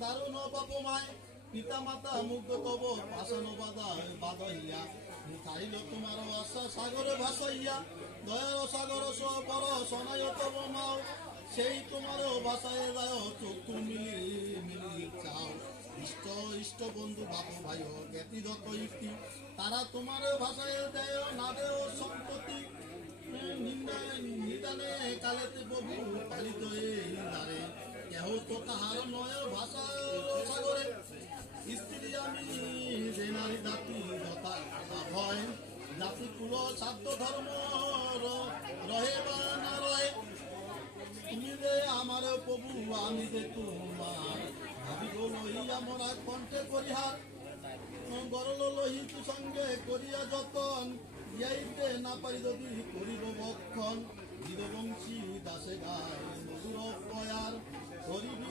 দারুণ পাপমায় পিতা মাতা মুগ্ধ তব পাশান বাদহিয়া তাইল তোমার আশা সাগরে ভাসাইয়া দয়ার সাগর পর শোনায় তব মাও সেই তোমার ভাষায় যায় চক্ষু মিলি চাও ইষ্ট ইষ্ট বন্ধু বাপ ভাই জ্ঞাতি দত্ত ইতি তারা তোমার ভাষায় দেয় না দেয় সম্পত্তি নিদানে কালেতে প্রভু পালিত নিদানে কেহ তো তাহার নয় ভাষা সাগরে স্ত্রী আমি যে নারী জাতি ভয় জাতি কুল সাধ্য ধর্ম রহে বা না রহে তুমি যে আমার প্রভু আমি যে তোমার ভাবিব লই আমরা কণ্ঠে করিহার গরল লহি তু সঙ্গে করিয়া যতন ইয়াইতে না পারি যদি করিব বক্ষণ বীরবংশী দাসে গায় মধুর পয়ার করিবি